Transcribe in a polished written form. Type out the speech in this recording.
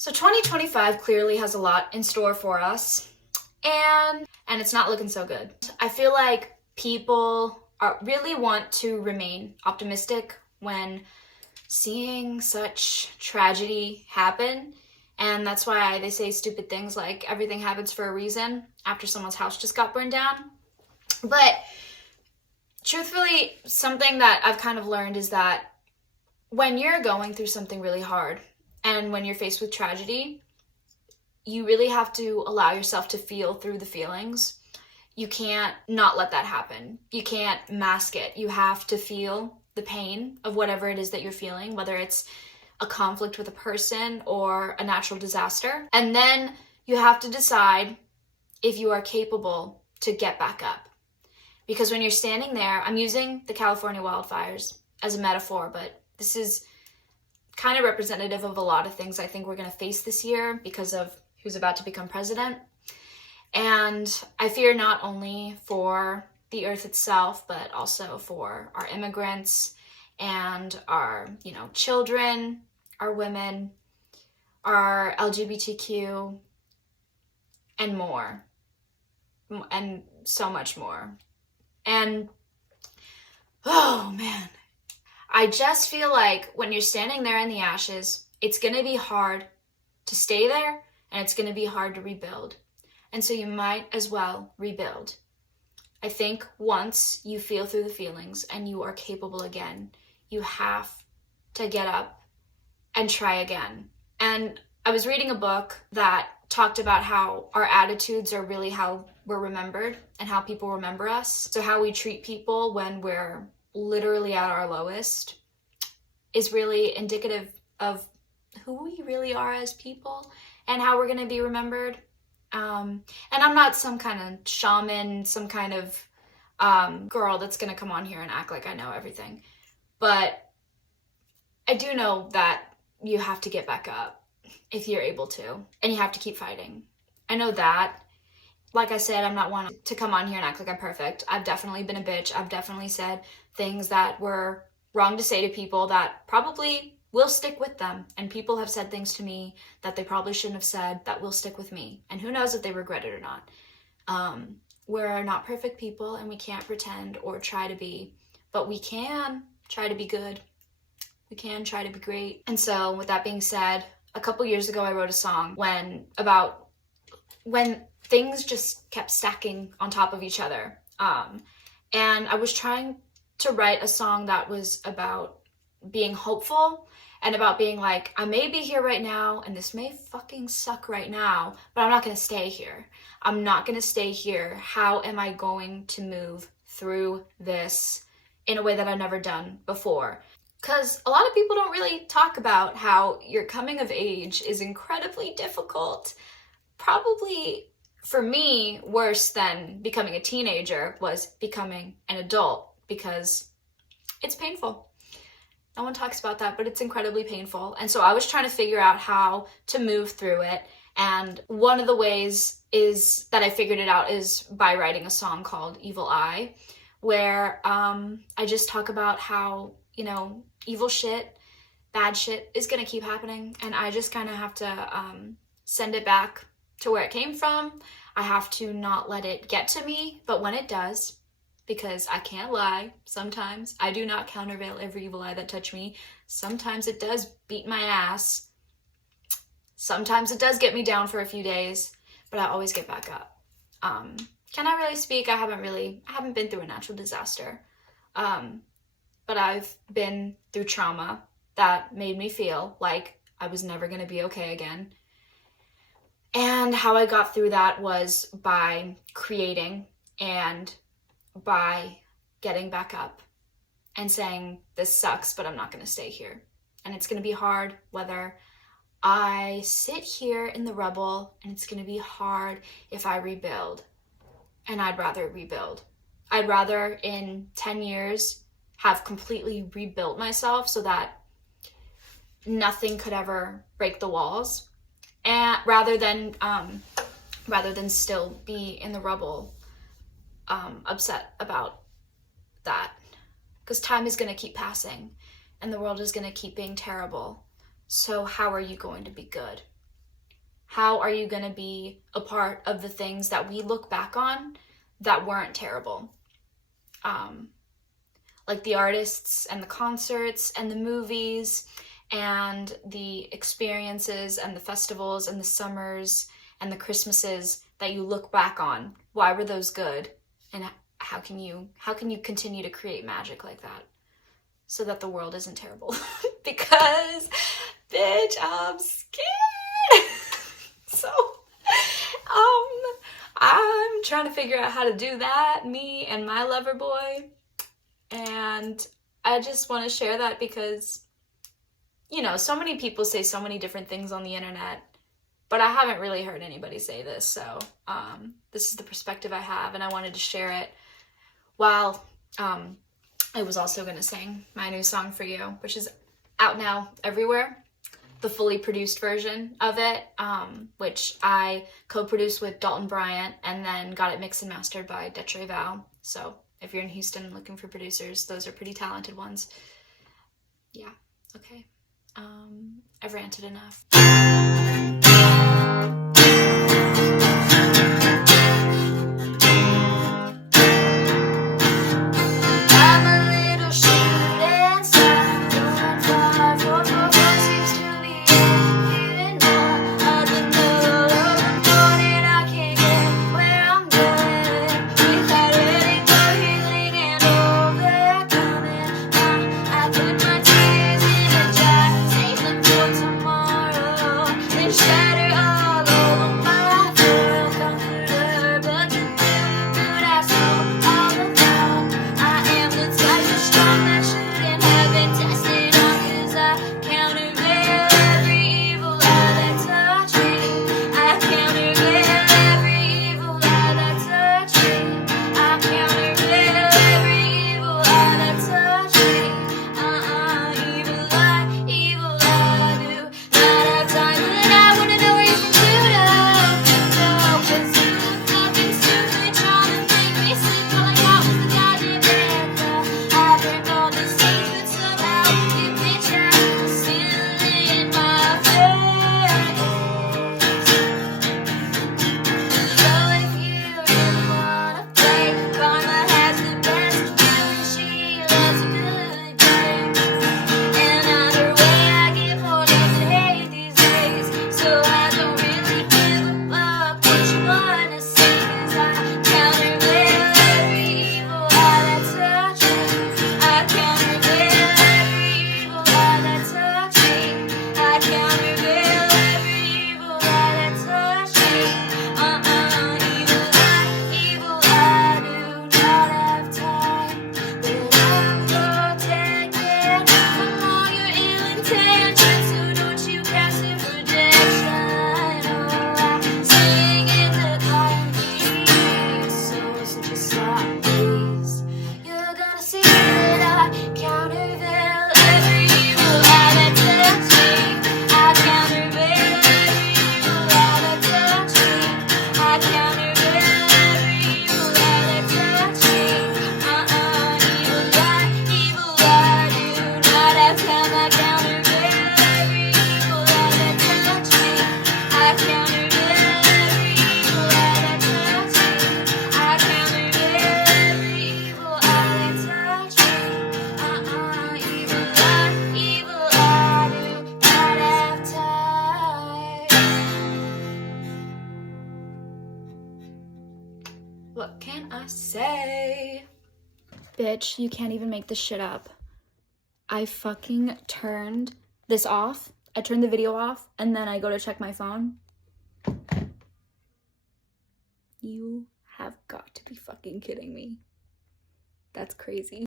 So 2025 clearly has a lot in store for us, and it's not looking so good. I feel like people really want to remain optimistic when seeing such tragedy happen, and that's why they say stupid things like everything happens for a reason after someone's house just got burned down. But truthfully, something that I've kind of learned is that when you're going through something really hard and when you're faced with tragedy, you really have to allow yourself to feel through the feelings. You can't not let that happen. You can't mask it. You have to feel the pain of whatever it is that you're feeling, whether it's a conflict with a person or a natural disaster. And then you have to decide if you are capable to get back up. Because when you're standing there, I'm using the California wildfires as a metaphor, but this is kind of representative of a lot of things I think we're going to face this year because of who's about to become president. And I fear not only for the earth itself, but also for our immigrants and our, children, our women, our LGBTQ, and more, and so much more. And, oh man, I just feel like when you're standing there in the ashes, it's going to be hard to stay there and it's going to be hard to rebuild. And so you might as well rebuild. I think once you feel through the feelings and you are capable again, you have to get up and try again. And I was reading a book that talked about how our attitudes are really how we're remembered and how people remember us. So how we treat people when we're literally at our lowest is really indicative of who we really are as people and how we're going to be remembered. And I'm not some kind of shaman, some kind of girl that's going to come on here and act like I know everything. But I do know that you have to get back up if you're able to, and you have to keep fighting. I know that. Like I said, I'm not one to come on here and act like I'm perfect. I've definitely been a bitch. I've definitely said things that were wrong to say to people that probably will stick with them. And people have said things to me that they probably shouldn't have said that will stick with me. And who knows if they regret it or not. We're not perfect people and we can't pretend or try to be, but we can try to be good. We can try to be great. And so with that being said, a couple years ago, I wrote a song when things just kept stacking on top of each other. And I was trying to write a song that was about being hopeful and about being like, I may be here right now and this may fucking suck right now, but I'm not going to stay here. I'm not going to stay here. How am I going to move through this in a way that I've never done before? Because a lot of people don't really talk about how your coming of age is incredibly difficult. Probably, for me, worse than becoming a teenager was becoming an adult because it's painful. No one talks about that, but it's incredibly painful. And so I was trying to figure out how to move through it. And one of the ways is that I figured it out is by writing a song called Evil Eye, where I just talk about how, evil shit, bad shit is going to keep happening. And I just kind of have to send it back to where it came from. I have to not let it get to me, but when it does, because I can't lie, sometimes I do not countervail every evil eye that touch me. Sometimes it does beat my ass. Sometimes it does get me down for a few days, but I always get back up. Can I really speak? I haven't been through a natural disaster. But I've been through trauma that made me feel like I was never going to be okay again. And how I got through that was by creating and by getting back up and saying, this sucks, but I'm not going to stay here. And it's going to be hard whether I sit here in the rubble, and it's going to be hard if I rebuild. And I'd rather rebuild. I'd rather in 10 years have completely rebuilt myself so that nothing could ever break the walls, and rather than still be in the rubble, upset about that, because time is going to keep passing and the world is going to keep being terrible. So how are you going to be good? how are you going to be a part of the things that we look back on that weren't terrible? Like the artists and the concerts and the movies and the experiences and the festivals and the summers and the Christmases that you look back on. Why were those good? And how can you continue to create magic like that so that the world isn't terrible? Because, bitch, I'm scared. So, I'm trying to figure out how to do that, me and my lover boy. And I just want to share that because, you know, so many people say so many different things on the internet, but I haven't really heard anybody say this. So this is the perspective I have, and I wanted to share it while I was also going to sing my new song for you, which is out now everywhere. The fully produced version of it, which I co-produced with Dalton Bryant and then got it mixed and mastered by Detre Val. So if you're in Houston looking for producers, those are pretty talented ones. Yeah, okay. I've ranted enough. What can I say? Bitch, you can't even make this shit up. I fucking turned this off. I turned the video off, and then I go to check my phone. You have got to be fucking kidding me. That's crazy.